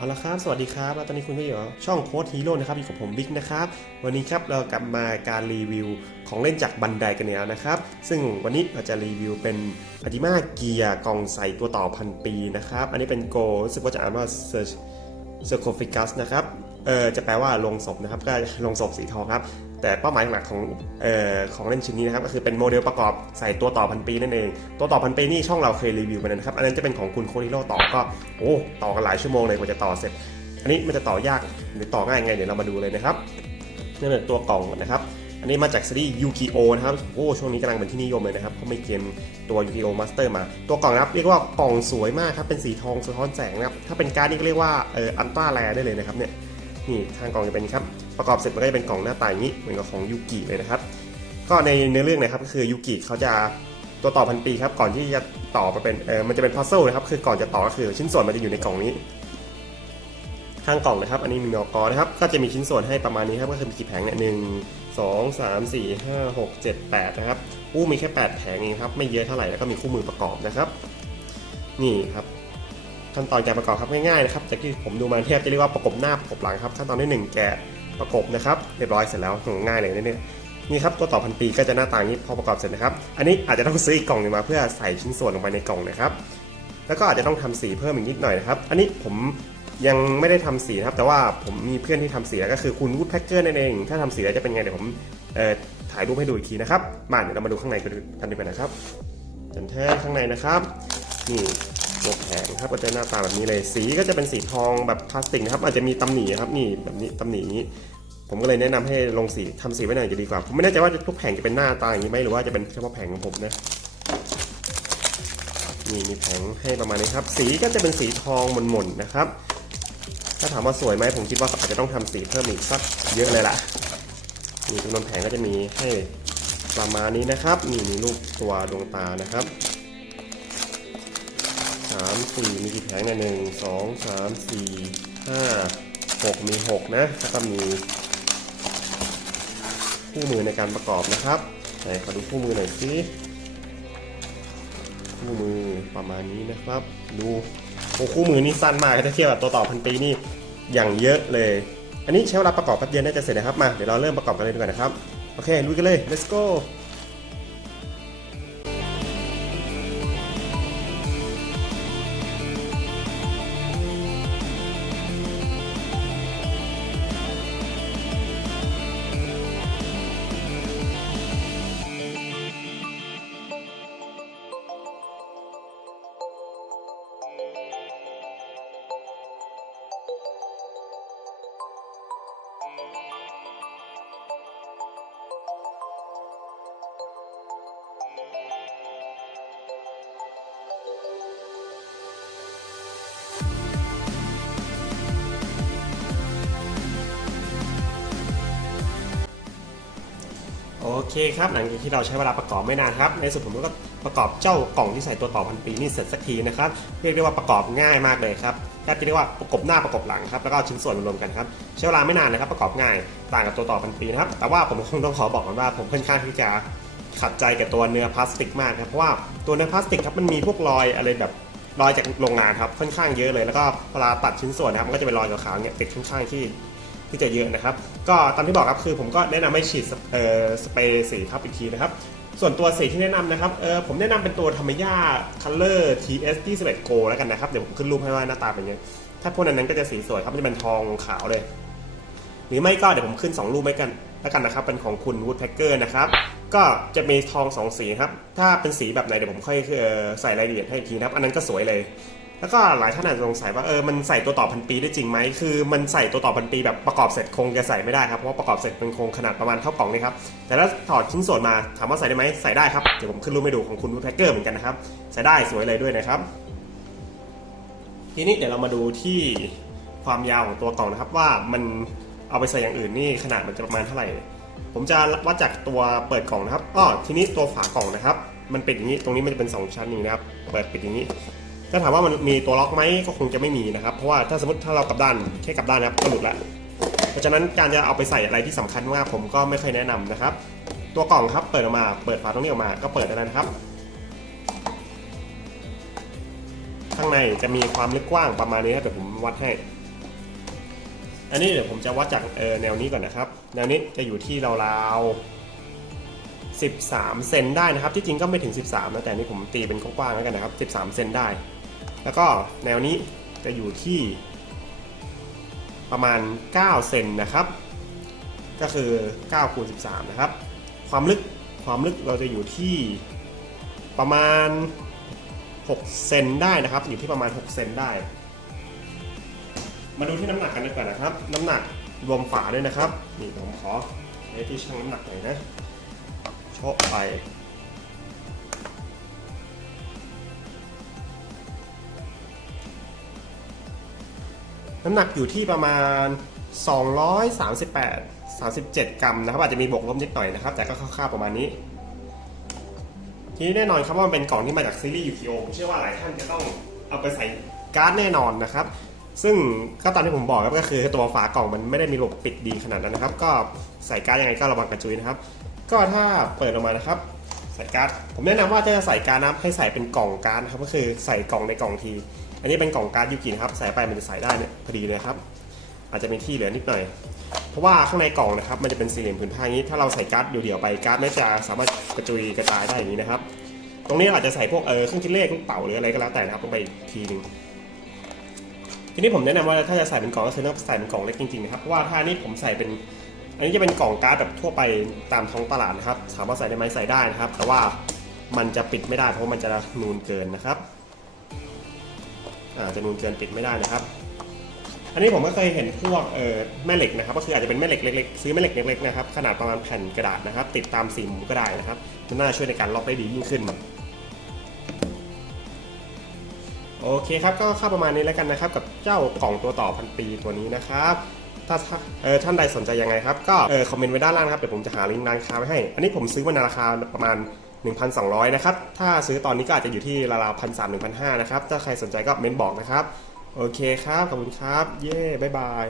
เอาละครับ สวัสดีครับตอนนี้คุณก็อยู่ช่องโค้ดฮีโร่นะครับ อยู่กับผมบิ๊กนะครับ วันนี้ครับเรากลับมาการรีวิวของเล่นจากบันไดกันแล้วนะครับ ซึ่งวันนี้เราจะรีวิวเป็นอ t ติมาเกียร์กองใส่ตัวต่อพันปีนะครับ อันนี้เป็นโกรู้สึกว่าจะอ่านว่าเซอร์เซอร์โคฟิกัสนะครับ เออจะแปลว่าลงศพนะครับ ก็ลงศพสีทองครับ แต่เป้าหมายหลักของเอ่อของเล่นชิ้นนี้นะครับก็คือเป็นโมเดลประกอบใส่ตัวต่อพันปีนั่นเอง ตัวต่อพันปีนี่ช่องเราเคยรีวิวไปแล้วนะครับ อันนั้นจะเป็นของคุณโคดิโรต่อก็โอ้ต่อกันหลายชั่วโมงเลยกว่าจะต่อเสร็จ อันนี้มันจะต่อยากหรือต่อง่ายไงเดี๋ยวเรามาดูเลยนะครับนี่เป็นตัวกล่องนะครับอันนี้มาจากซีรีส์ยูกิโอนะครับโอ้ช่วงนี้กำลังเป็นที่นิยมเลยนะครับเพราะมีเกมตัวยูกิโอมาสเตอร์มา ตัวกล่องนะครับเรียกว่ากล่องสวยมากครับเป็นสีทองสะท้อนแสงนะครับถ้าเป็นการ์ดนี่ก็เรียกว่าเอ่ออันต้าแรได้เลยนะครับเนี่ยนี่ทางกล่องจะเป็นครับ ประกอบเสร็จมันก็จะเป็นกล่องหน้าตาอย่างนี้เหมือนกับของยูกิเลยนะครับ ก็ในเนื้อเรื่องนะครับก็คือยูกิเขาจะตัวต่อพันปีครับก่อนที่จะต่อไปเป็นเออมันจะเป็นพัซเซิลนะครับคือก่อนจะต่อก็คือชิ้นส่วนมันจะอยู่ในกล่องนี้ข้างกล่องนะครับอันนี้มีมอกอนะครับก็จะมีชิ้นส่วนให้ประมาณนี้ครับก็คือมีกี่แผงเนี่ยหนึ่งสองสามสี่ห้าหกเจ็ดแปดนะครับอู้มีแค่แปดแผงเองครับไม่เยอะเท่าไหร่แล้วก็มีคู่มือประกอบนะครับ นี่ครับขั้นตอนการประกอบครับง่ายๆนะครับจากที่ผมดูมาแทบจะเรียกว่าประกบหน้าประกบหลังครับขั้นตอนที่หนึ่งแกะ ประกบนะครับเรียบร้อยเสร็จแล้วง่ายเลยนะเนี่ยนี่ครับตัวต่อพันปีก็จะหน้าต่างนี้พอประกอบเสร็จนะครับ อันนี้อาจจะต้องซื้ออีกกล่องหนึงมาเพื่อใส่ชิ้นส่วนลงไปในกล่องนะครับ แล้วก็อาจจะต้องทำสีเพิ่มอีกนิดหน่อยนะครับ อันนี้ผมยังไม่ได้ทำสีนะครับ แต่ว่าผมมีเพื่อนที่ทำสีแล้วก็คือคุณวูดแพคเกอร์นั่นเอง ถ้าทำสีแล้วจะเป็นไงเดี๋ยวผมถ่ายรูปให้ดูอีกทีนะครับมาเดี๋ยวเรามาดูข้างในกันดีกว่านะครับจันแท้ข้างในนะครับนี่ ตัวแผงครับก็จะหน้าตาแบบนี้เลย สีก็จะเป็นสีทองแบบพลาสติกนะครับอาจจะมีตำหนิครับนี่แบบนี้ตำหนินี้ ผมก็เลยแนะนำให้ลงสีทำสีไว้หน่อยจะดีกว่าผมไม่แน่ใจว่าทุกแผงจะเป็นหน้าตาอย่างนี้ไหมหรือว่าจะเป็นเฉพาะแผงของผมนะนี่มีแผงให้ประมาณนี้ครับ สีก็จะเป็นสีทองหม่นๆนะครับ ถ้าถามว่าสวยไหมผมคิดว่าอาจจะต้องทำสีเพิ่มอีกสักเยอะเลยล่ะนี่จำนวนแผงก็จะมีให้ประมาณนี้นะครับนี่มีรูปตัวดวงตานะครับามสี่มีกี่แผงเนี่ยหนึ่งสองสามสี่ห้าหกมีหกนะแล้วก็มีคู่มือในการประกอบนะครับไหนขอดูคู่มือหน่อยสิคู่มือประมาณนี้นะครับ ดูโอ้คู่มือนี่สั้นมากถ้าเทียบกับตัวต่อพันปีนี่อย่างเยอะเลย อันนี้ใช้เวลาประกอบแป๊บเดียวน่าจะเสร็จนะครับมาเดี๋ยวเราเริ่มประกอบกันเลยดีกว่านะครับโอเคลุยกันเลย let's go เคครับหลังจากที่เราใช้เวลาประกอบไม่นานครับในสุดผมก็ประกอบเจ้ากล่องที่ใส่ตัวต่อพันปีนี่เสร็จสักทีนะครับเรียกได้ว่าประกอบง่ายมากเลยครับแทบจะเรียกว่าประกบหน้าประกบหลังครับแล้วก็ชิ้นส่วนรวมกันครับใช้เวลาไม่นานนะครับประกอบง่ายต่างกับตัวต่อพันปีนะครับแต่ว่าผมคงต้องขอบอกก่อนว่าผมค่อนข้างที่จะขัดใจกับตัวเนื้อพลาสติกมากครับเพราะว่าตัวเนื้อพลาสติกครับมันมีพวกรอยอะไรแบบรอยจากโรงงานครับค่อนข้างเยอะเลยแล้วก็เวลาตัดชิ้นส่วนนะครับมันก็จะเป็นรอยขาวๆเนี่ยติดค่อนข้างที่ ที่จะเยอะนะครับ ก็ตามที่บอกครับคือผมก็แนะนำให้ฉีดสเอ่อสเปรย์สีทับอีกทีนะครับ ส่วนตัวสีที่แนะนำนะครับเออผมแนะนำเป็นตัวธรรมย่า Color TS 21 Go แล้วกันนะครับ เดี๋ยวผมขึ้นรูปให้ว่าหน้าตาเป็นยังไงถ้าพวกนั้นนั้นก็จะสีสวยครับมันจะเป็นทองขาวเลย หรือไม่ก็เดี๋ยวผมขึ้น 2 รูปไว้กันแล้วกันนะครับเป็นของคุณ Woodpecker นะครับก็จะมีทอง 2 สีครับ ถ้าเป็นสีแบบไหนเดี๋ยวผมค่อยใส่รายละเอียดให้อีกทีนะครับ อันนั้นก็สวยเลย แล้วก็หลายท่านอาจจะสงสัยว่าเออมันใส่ตัวต่อพันปีได้จริงไหมคือมันใส่ตัวต่อพันปีแบบประกอบเสร็จคงจะใส่ไม่ได้ครับเพราะว่าประกอบเสร็จมันคงขนาดประมาณเท่ากล่องนี้ครับแต่ถ้าถอดชิ้นส่วนมาถามว่าใส่ได้ไหมใส่ได้ครับเดี๋ยวผมขึ้นรูปให้ดูของคุณวูแพคเกอร์เหมือนกันนะครับใส่ได้สวยเลยด้วยนะครับ ทีนี้เดี๋ยวเรามาดูที่ความยาวของตัวกล่องนะครับว่ามันเอาไปใส่อย่างอื่นนี่ขนาดมันจะประมาณเท่าไหร่ ผมจะวัดจากตัวเปิดกล่องนะครับอ้อทีนี้ตัวฝากล่องนะครับ มันเป็นอย่างนี้ตรงนี้มันจะเป็นสองชั้นอย่างนี้นะครับ เปิดปิดอย่างนี้ ถ้าถามว่ามันมีตัวล็อกไหมก็คงจะไม่มีนะครับ เพราะว่าถ้าสมมติถ้าเรากลับด้านแค่กลับด้านนะครับก็หลุดล้วเพราะฉะนั้นการจะเอาไปใส่อะไรที่สำคัญมากผมก็ไม่ค่อยแนะนำนะครับ ตัวกล่องครับเปิดออกมาเปิดฝาตรงนี้ออกมาก็เปิดได้แล้นะครับ ข้างในจะมีความลึกกว้างประมาณนี้ครับเดี๋ยวผมวัดให้ อันนี้เดี๋ยวผมจะวัดจากเออแนวนี้ก่อนนะครับ แนวนี้จะอยู่ที่ราวๆ13 เซนได้นะครับ ที่จริงก็ไม่ถึง 13นะแต่นนี่ผมตีเป็นกว้างๆแล้วกันนะครับ 13 เซนได้ แล้วก็แนวนี้จะอยู่ที่ประมาณ 9 เซนนะครับ ก็คือ9คูณ13 นะครับ ความลึกความลึกเราจะอยู่ที่ประมาณ 6 เซนได้นะครับ อยู่ที่ประมาณ 6 เซนได้ มาดูที่น้ำหนักกันดีกว่านะครับ น้ำหนักรวมฝาด้วยนะครับ นี่ผมขอใช้ที่ชั่งน้ำหนักหน่อยนะโชกไป น้ำหนักอยู่ที่ประมาณ 238 37 กรัมนะครับ อาจจะมีบวกลบนิดหน่อยนะครับ แต่ก็คร่าวๆประมาณนี้ ทีนี้แน่นอนครับว่ามันเป็นกล่องที่มาจากซีรีส์ยูคิโอผมเชื่อว่าหลายท่านจะต้องเอาไปใส่การ์ดแน่นอนนะครับ ซึ่งก็ตามที่ผมบอกครับก็คือตัวฝากล่องมันไม่ได้มีระบบปิดดีขนาดนั้นนะครับ ก็ใส่การ์ดยังไงก็ระวังกระจุยนะครับ ก็ถ้าเปิดออกมานะครับใส่การ์ดผมแนะนำว่าถ้าจะใส่การ์ดนะให้ใส่เป็นกล่องการ์ดครับก็คือใส่กล่องในกล่องที อันนี้เป็นกล่องการ์ดยูกินะครับใส่ไปมันจะใส่ได้เนี่ยพอดีเลยครับ อาจจะมีที่เหลือนิดหน่อย เพราะว่าข้างในกล่องนะครับมันจะเป็นสี่เหลี่ยมผืนผ้าอย่างนี้ ถ้าเราใส่การ์ดเดี่ยวๆไปการ์ดไม่จะสามารถกระจุยกระจายได้อย่างนี้นะครับ ตรงนี้เราอาจจะใส่พวกเออเครื่องคิดเลขลูกเต่าหรืออะไรก็แล้วแต่นะครับลงไปอีกทีหนึ่งทีนี้ผมแนะนำว่าถ้าจะใส่เป็นกล่องก็คือต้องใส่เป็นกล่องเล็กจริงๆนะครับเพราะว่าถ้านี้ผมใส่เป็นอันนี้จะเป็นกล่องการ์ดแบบทั่วไปตามท้องตลาดนะครับ สามารถใส่ได้ไหมใส่ได้นะครับ แต่ว่ามันจะปิดไม่ได้เพราะมันจะนูนเกินนะครับ จะนูนเกินปิดไม่ได้นะครับ อันนี้ผมก็เคยเห็นพวกแม่เหล็กนะครับ ก็คืออาจจะเป็นแม่เหล็กเล็กๆซื้อแม่เหล็กเล็กๆนะครับขนาดประมาณแผ่นกระดาษนะครับ ติดตามสีมุมก็ได้นะครับมันน่าช่วยในการล็อกได้ดียิ่งขึ้นโอเคครับก็เข้าประมาณนี้แล้วกันนะครับ กับเจ้ากล่องตัวต่อพันปีตัวนี้นะครับถ้าเออท่านใดสนใจยังไงครับ ก็เออคอมเมนต์ไว้ด้านล่างนะครับเดี๋ยวผมจะหาลิงก์ร้านค้าไว้ให้ อันนี้ผมซื้อมาในราคาประมาณ 1,200 นะครับ ถ้าซื้อตอนนี้ก็อาจจะอยู่ที่ราวๆพันสามหนึ่งพันห้านะครับ ถ้าใครสนใจก็เม้นบอกนะครับ โอเคครับ ขอบคุณครับ เย้ บ๊ายบาย